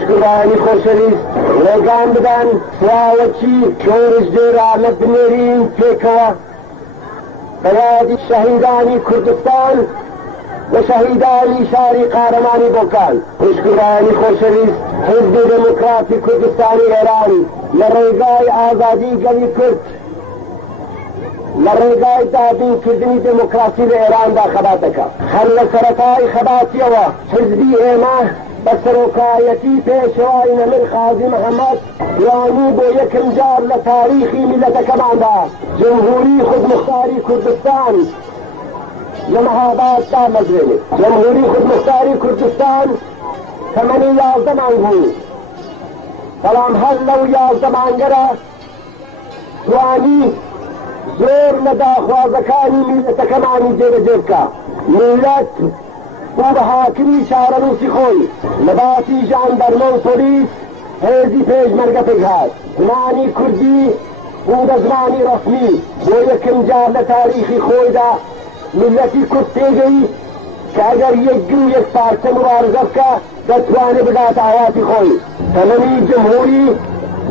خوشگوارانی خۆشەویست ڕێگان بدەن سلااوەتی شۆڕش دێرا لە بنێرین پێکەوە بە یادی شەهیدانی کوردستان و شەهیدانی شاری قارەمانی بۆکان. خوشگوارانی خۆشەویست حیزبی دموکراتی کوردستانی ئێران لە ڕێگای ئازادی گەلی کورد لە ڕێگای دابینکردنی دموکراسی لە ئێراندا خەبات دەکات. هەر لە سەرەتای خەباتیەوە حیزبی ئێمە بە سەرۆکایەتی پێشەوای نەمر خازی محەممەد توانی بۆ یەکەم جار لە تاریخی میلەتەکەماندا جمهوری خودمختاری کوردستان لە مەهاباددا مەزرێنێت. جمهوری خودمختاری کوردستان تەمەنی 11 مانگ بوو، بەڵام هەر لەو 11 مانگەرە توانی زۆر لە داخوازەکانی میلەتەکەمانی جێبەجێ بکە. میلەت بۆ بە حاکمی چارەنووسی خۆی لە باسی ژاندەرمە و پۆلیس هێزی پێشمەرگە پێکهات. زمانی کوردی بوو بە زمانی ڕەسمی بۆ یەکەم جار لە تاریخی خۆیدا میلەتی کورد تێگەی کە ئەگەر یەکگرو یەک پارچە مبارزە بکە دەتوانێت بداتە ئاواتی خۆی. تەمەنی جمهوری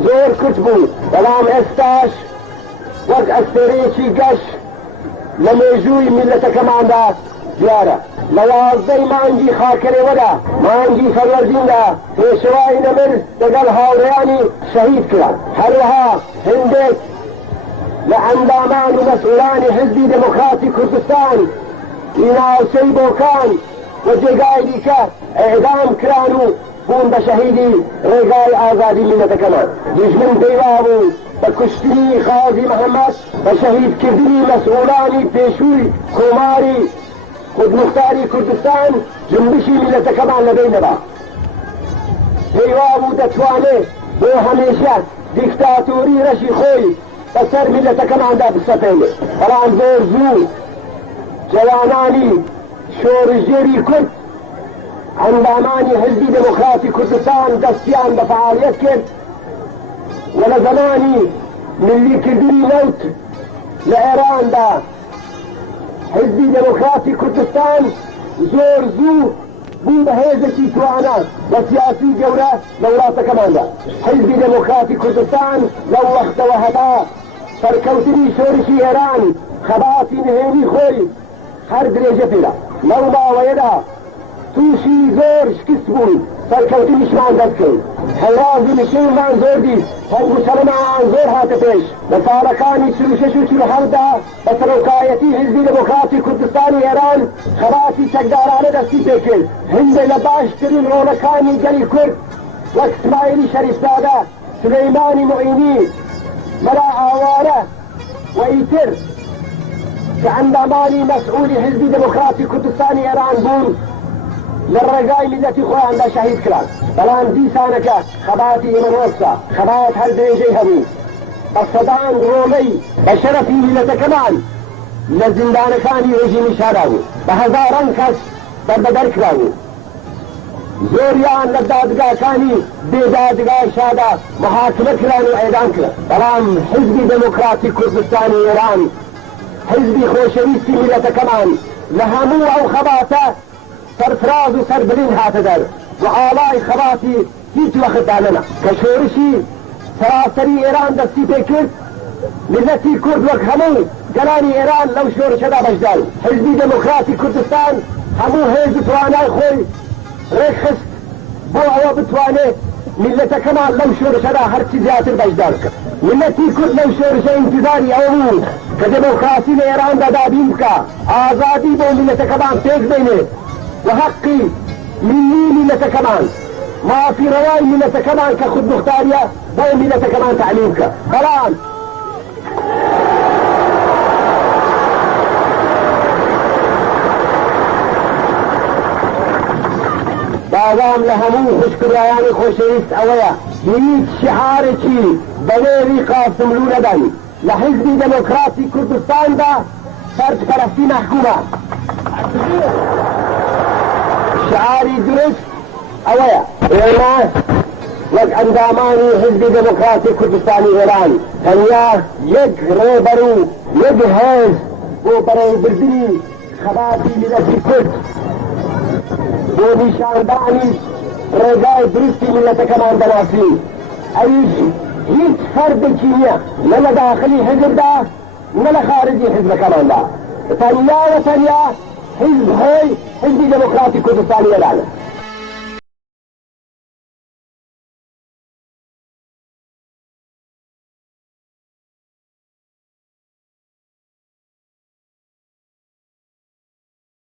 زۆر کورت بوو، بەڵام ئێستاش وەک ئەستێرەیەکی گەش لە مێژووی میلەتەکەماندا دیارە. لە 11 مانگی خاکەرێوەدا مانگی فەروەردیندا پێشەوای نەمر لەگەڵ هاوڕێیانی شەهید کرا. هەروەها هەندێک لە ئەندامان و مەسئولانی حیزبی دموکراتی کوردستان ناوچەی بۆکان و جێگای دیکە ئێدام کران و بوون بە شەهیدی ڕێگای ئازادی میلەتەکەمان. دوژمن پەیوا بوو بە کوشتنی خازی محەممەد بە شەهیدکردنی مەسئولانی پێشووی کۆماری خودمختاری کوردستان جنبشی میلەتەکەمان لەبێ نەبا. پەیوا بوو دەتوانێت بۆ هەمێشە دیکتاتۆری ڕەشی خۆی بەسەر میلەتەکەماندا بسەپێنێت. بەڵام زۆر زوو جوانانی شۆڕژێری کورد ئەندامانی حیزبی دموکراتی کوردستان دەستیان بە فعالیەت کرد و لە زمانی ملیکردنی نەوت لە ئێراندا حیزبی دموکراتی کوردستان زۆر زوو بوو بە هێزێکی توانە بە سیاسی گەورە لە وڵاتەکەماندا. حیزبی دموکراتی کوردستان لەو وەختەوە هەتا سەرکەوتنی شۆڕشی ئێران خەباتی نهێنی خۆی هەر درێژە پێدا. لەو ماوەیەدا تووشی زۆر شکست بوون، سەرکەوتنیشمان دەست کرد. هەڵازی نشێنمان زۆر دیت، هەڵگوسەڵمان زۆر هاتە پێش. لە ساڵەکانی 46 و 47دا بە سەرۆکایەتی حیزبی دموکراتی کوردستانی ئێران خەباتی چەکدارانە دەستی پێکرد. هەندێک لە باشترین ڕۆڵەکانی گەلی کورد وەک اسماعیلی شەریفزادە، سلەیمانی موعینی، مەلا ئاوارە و ئیتر کە ئەندامانی مەسئولی حیزبی دموکراتی کوردستانی ئێران بوون لە ڕێگای میلەتی خۆیاندا شەهید کران. بەڵام دیسانەکە خەباتی ئێمە نۆستا، خەبات هەر درێژەی هەبوو. بە سەدان ڕۆمەی بە شەرەفی میلەتەکەمان لە زیندانەکانی ڕێژیمی شادا بوو، بە هەزاران کەس دەربەدەر کرابوو. زۆریان لە دادگاکانی بێدادگای شادا محاکمە کران و ئێدام کرد. بەڵام حیزبی دموکراتی کوردستانی ئێران حیزبی خۆشەویستی میلەتەکەمان لە هەموو ئەو خەباتە سەرفراز و سەربلین هاتە دەر و ئاڵای خەباتی هیچ وەختدا نەنا کە شۆڕشی سەراسەری ئێران دەستی پێ کرد. میلەتی کورد وەک هەموو گەلانی ئێران لەو شۆڕشەدا بەشدار بوو. حیزبی دموکراتی کوردستان هەموو هێز و توانای خۆی ڕێکخست بۆ ئەوە بتوانێت میلەتەکەمان لەو شۆڕشەدا هەرچی زیاتر بەشدار بکە. میلەتی کورد لەو شۆڕشە ئینتیزاری ئەوە بوو کە دموکراسی لە ئێراندا دابین بکە، ئازادی بۆ میلەتەکەمان پێک بێنێت و حەقی ملی میلەتەکەمان مافی ڕەوای میلەتەکەمان کە خودمختاریە بۆ میلەتەکەمان تعلیم بکە. بەڵام بازام لە هەموو خوشکرایانی خۆشەویست ئەوەیە هیچ شعارێکی بەوێری قاسملوو نەدەن لە حیزبی دموکراتی کوردستاندا فەردپەرستی مەحکومە. شعاری درست ئەوەیە ئێمە وەک ئەندامانی حیزبی دموکراتی کوردستانی ئێران تەنیا یەک ڕێبەر و یەک هێز بۆ بەڕێوەبردنی خەباتی میلەتی کورد بۆ نیشاندانی ڕێگای دروستی میلەتەکەمان دەناسی ئەویش هیچ فەردێکی نییە نە لە داخلی حزبدا نە لە خارجی حزبەکەماندا تەنیا و تەنیا حزب هۆی حزبی دەموکراتی کوردستانی ئێرانە